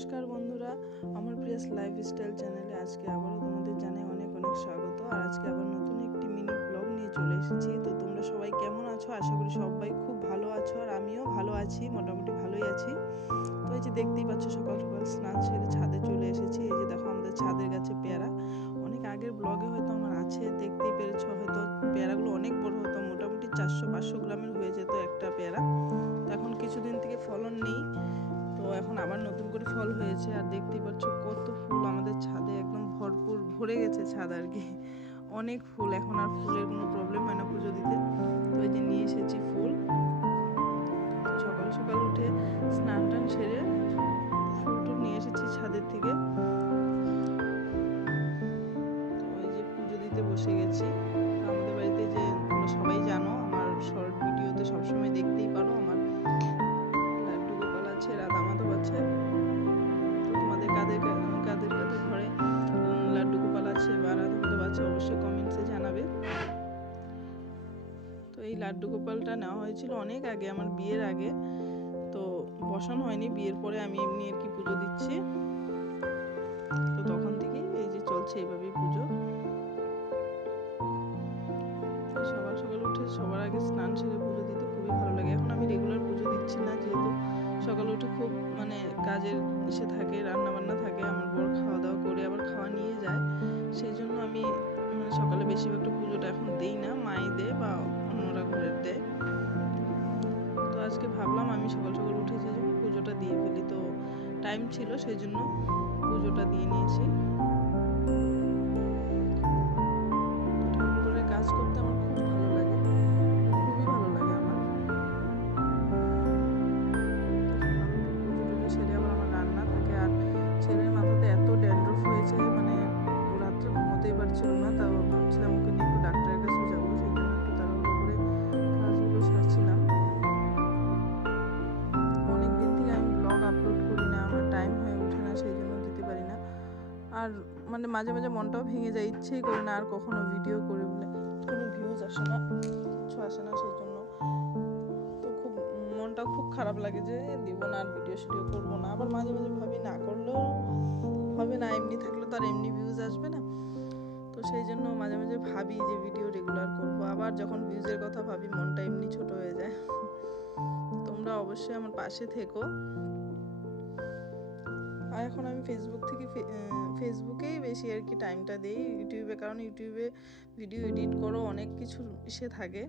নমস্কার বন্ধুরা, আমার প্রিয়াস লাইফস্টাইল চ্যানেলে আজকে আবারও তোমাদের জানাই অনেক অনেক স্বাগত। আর আজকে আবার নতুন একটি মিনি ব্লগ নিয়ে চলে এসেছি। তো তোমরা সবাই কেমন আছো? আশা করি সবাই খুব ভালো আছো, আর আমিও ভালো আছি, মোটামুটি ভালোই আছি। তো এই যে দেখতেই পাচ্ছ, সকাল সকাল স্নান সেরে ছাদে চলে এসেছি। এই যে দেখো আমাদের ছাদের কাছে পেয়ারা। অনেক আগের ব্লগে হয়তো আমার আছে, দেখতেই পেরেছ। হয়তো পেয়ারাগুলো অনেক বড় হতো, মোটামুটি চারশো পাঁচশো গ্রামের হয়ে যেত একটা পেয়ারা। আবার নতুন করে ফল হয়েছে আর দেখতেই পাচ্ছ কত ফুল আমাদের ছাদে একদম ভরপুর ভরে গেছে ছাদ আর কি। অনেক ফুল, এখন আর ফুলের কোনো প্রবলেম হয় না পুজো দিতে। তো এই যে নিয়ে এসেছি ফুল। সকাল সকাল উঠে স্নান টান সেরে ফুল টুল নিয়ে এসেছি ছাদের থেকে। লাড্ডু গোপালটা নেওয়া হয়েছিল অনেক আগে, আমার বিয়ের আগে। তো বসান হয়নি, বিয়ের পরে আমি এমনি আর কি পুজো দিচ্ছি। তো তখন থেকেই এই যে চলছে এইভাবেই পুজো। সকাল সকাল উঠে সবার আগে স্নান সেরে পুজো দিতে খুবই ভালো লাগে। এখন আমি রেগুলার পুজো দিচ্ছি না, যেহেতু সকালে উঠে খুব মানে কাজের ইসে থাকে রান্না বান্না থাকে, আমার বর খাওয়া দাওয়া করে আবার খাওয়া নিয়ে যায়। সেই জন্য আমি মানে সকালে বেশিরভাগটা পুজোটা এখন দিই না। ভাবলাম আমি সকাল সকাল উঠে যে পুজোটা দিয়ে ফেলি। তো টাইম ছিল সেই জন্য পুজোটা দিয়ে নিয়েছি। ঠাকুর ঘরে কাজ করতে আমার খুব ভালো লাগে। খুবই ভালো লাগে আমার। পুজো টুজো সেরে আবার আমার রান্না থাকে, আর ছেলের মাথাতে এত ড্যান্ড্রফ হয়েছে মানে রাত্রে ঘুমোতেই পারছিল না, তাও আর মানে মাঝে মাঝে মনটাও ভেঙে যায়, ইচ্ছেই করে না আর কখনো ভিডিও করে বলে। কোনো ভিউজ আসে না, কিছু আসে না সেই জন্য তো খুব মনটা খুব খারাপ লাগে যে দিব না আর ভিডিও শিডিও করব না। আবার মাঝে মাঝে ভাবি না করলেও হবে না, এমনি থাকলে তো আর এমনি ভিউজ আসবে না। তো সেই জন্য মাঝে মাঝে ভাবি যে ভিডিও রেগুলার করব। আবার যখন ভিউজের কথা ভাবি, মনটা এমনি ছোট হয়ে যায়। তোমরা অবশ্যই আমার পাশে থেকো। আর এখন আমি ফেসবুক থেকে ফেসবুকেই বেশি আর কি টাইমটা দিই। ইউটিউবে কারণ ইউটিউবে ভিডিও এডিট করো, অনেক কিছু ইসে থাকে।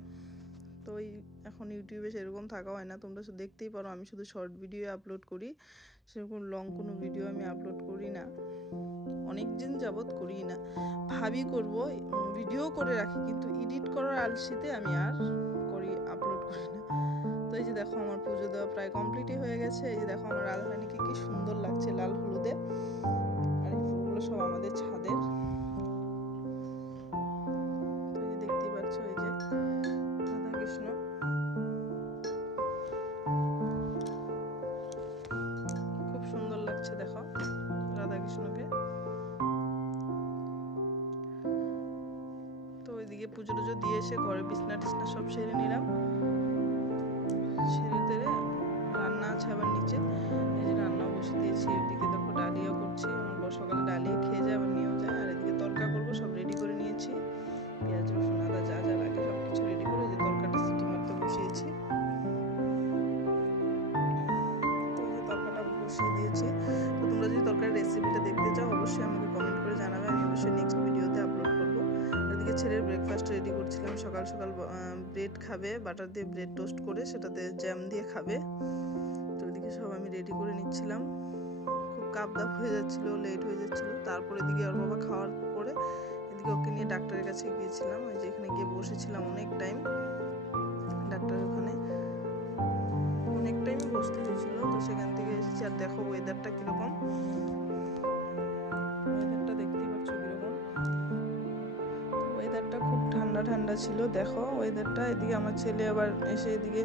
তো ওই এখন ইউটিউবে সেরকম থাকা হয় না। তোমরা শুধু দেখতেই পারো, আমি শুধু শর্ট ভিডিও আপলোড করি। সেরকম লং কোনো ভিডিও আমি আপলোড করি না। অনেক দিন যাবৎ করি না। ভাবি করব ভিডিও করে রাখি, কিন্তু এডিট করার আলসিতে আমি আর তো এই যে দেখো আমার পুজো দেওয়া প্রায় কমপ্লিটই হয়ে গেছে। এই যে দেখো আমার রাধারানীকে কি সুন্দর লাগছে লাল হলুদে। আর এই ফুলগুলো সব আমাদের ছাদের। দেখতেই পাচ্ছ, এই যে রাধা কৃষ্ণ খুব সুন্দর লাগছে, দেখো রাধা কৃষ্ণকে তো ওইদিকে পুজো টুজো দিয়ে এসে ঘরে বিছনা টিছনা সব বসিয়ে দিয়েছি। তো তোমরা যদি তরকারির রেসিপিটা দেখতে চাও, অবশ্যই আমাকে কমেন্ট করে জানাবে। আমি অবশ্যই নেক্সট ভিডিওতে আপলোড করব। এদিকে ছেলের ব্রেকফাস্ট রেডি করছিলাম। সকাল সকাল ব্রেড খাবে বাটার দিয়ে ব্রেড টোস্ট করে, সেটাতে জ্যাম দিয়ে খাবে। তো এদিকে সব আমি রেডি করে নিচ্ছিলাম। খুব কাপ দাপ হয়ে যাচ্ছিল লেট হয়ে যাচ্ছিল। তারপর এদিকে ওর বাবা খাওয়ার পরে এদিকে ওকে নিয়ে ডাক্তারের কাছে গিয়েছিলাম। ওই যে এখানে গিয়ে বসেছিলাম অনেক টাইম ডাক্তারের ওখানে। টাইম বসতে হয়েছিল, তো সেখান থেকে এসেছি আর দেখো ওয়েদারটা কীরকম। ওয়েদারটা দেখতেই পাচ্ছ কীরকম। ওয়েদারটা খুব ঠান্ডা ঠান্ডা ছিল, দেখো ওয়েদারটা এদিকে আমার ছেলে আবার এসে এদিকে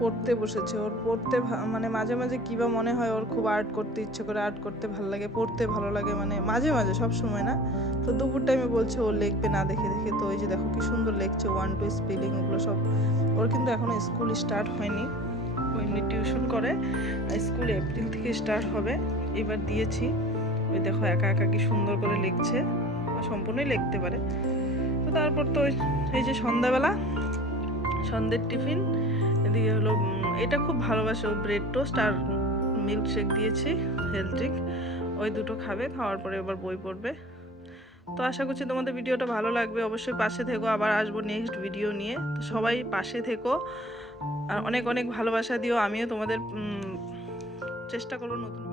পড়তে বসেছে। ওর পড়তে মানে মাঝে মাঝে কিবা মনে হয় ওর খুব আর্ট করতে ইচ্ছে করে আর্ট করতে ভালো লাগে, পড়তে ভালো লাগে মানে মাঝে মাঝে, সব সময় না। তো দুপুর টাইমে বলছে ও লিখবে না দেখে দেখে। তো ওই যে দেখো কি সুন্দর লিখছে ওয়ান টু স্পেলিং ওগুলো সব। ওর কিন্তু এখনও স্কুল স্টার্ট হয়নি। এমনি টিউশন করে স্কুল এপ্রিল থেকে স্টার্ট হবে। এবার দিয়েছি। ওই দেখো একা একা কি সুন্দর করে লিখছে। সম্পূর্ণই লিখতে পারে। তো তারপর তো এই যে সন্ধ্যাবেলা, সন্ধ্যের টিফিন, এদিকে হলো এটা খুব ভালোবাসে ও ব্রেড টোস্ট আর মিল্কশেক দিয়েছি, হেলথ ড্রিঙ্ক। ওই দুটো খাবে, খাওয়ার পরে এবার বই পড়বে। তো আশা করছি তোমাদের ভিডিওটা ভালো লাগবে। অবশ্যই পাশে থেকো, আবার আসব নেক্সট ভিডিও নিয়ে। তো সবাই পাশে থেকো। আর অনেক অনেক ভালোবাসা দিও। আমিও তোমাদের চেষ্টা করব নতুন